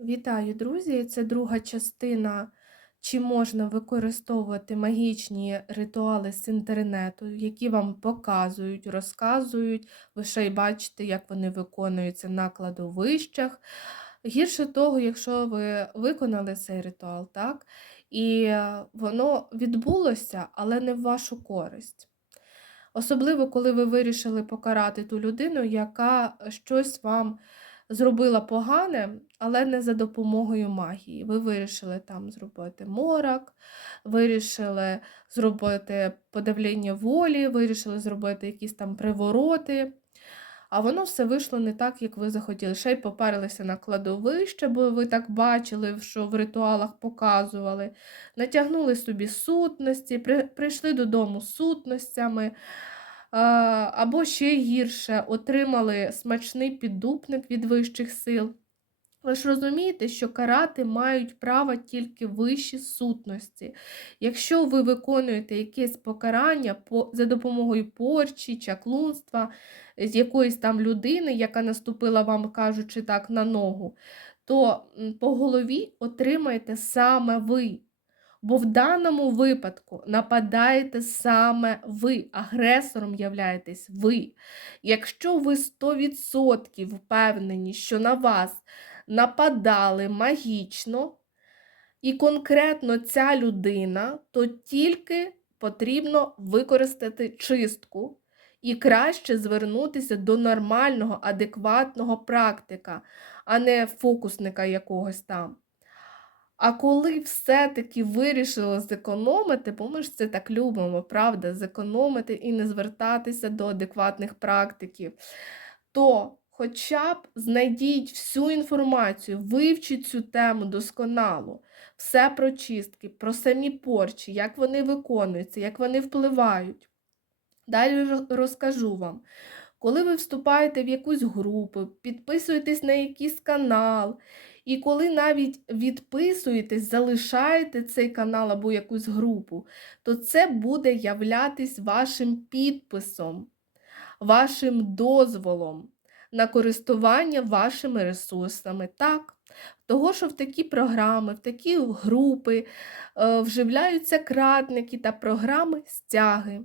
Вітаю, друзі! Це друга частина, чи можна використовувати магічні ритуали з інтернету, які вам показують, розказують. Ви ще й бачите, як вони виконуються на кладовищах. Гірше того, якщо ви виконали цей ритуал, так? І е, воно відбулося, але не в вашу користь. Особливо, коли ви вирішили покарати ту людину, яка щось вам зробила погане, але не за допомогою магії. Ви вирішили там зробити морок, вирішили зробити подавлення волі, вирішили зробити якісь там привороти. А воно все вийшло не так, як ви захотіли. Ще й попарилися на кладовище, бо ви так бачили, що в ритуалах показували. Натягнули собі сутності, при- прийшли додому з сутностями. А, Або ще гірше, отримали смачний піддупник від вищих сил. Ви ж розумієте, що карати мають право тільки вищі сутності. Якщо ви виконуєте якесь покарання по, за допомогою порчі, чаклунства з якоїсь там людини, яка наступила вам, кажучи так, на ногу, то по голові отримаєте саме ви. Бо в даному випадку нападаєте саме ви, агресором являєтесь ви. Якщо ви 100% впевнені, що на вас нападали магічно, і конкретно ця людина, то тільки потрібно використати чистку і краще звернутися до нормального, адекватного практика, а не фокусника якогось там. А коли все-таки вирішили зекономити, бо ми ж це так любимо, правда, зекономити і не звертатися до адекватних практиків, то хоча б знайдіть всю інформацію, вивчіть цю тему досконало, все про чистки, про самі порчі, як вони виконуються, як вони впливають. Далі розкажу вам. Коли ви вступаєте в якусь групу, підписуєтесь на якийсь канал, і коли навіть відписуєтесь, залишаєте цей канал або якусь групу, то це буде являтись вашим підписом, вашим дозволом на користування вашими ресурсами. Так. Того, що в такі програми, в такі групи е, вживляються кратники та програми стяги.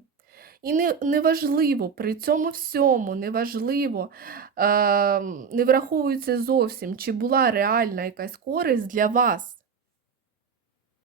І не, неважливо при цьому всьому, неважливо, е, не враховується зовсім, чи була реальна якась користь для вас.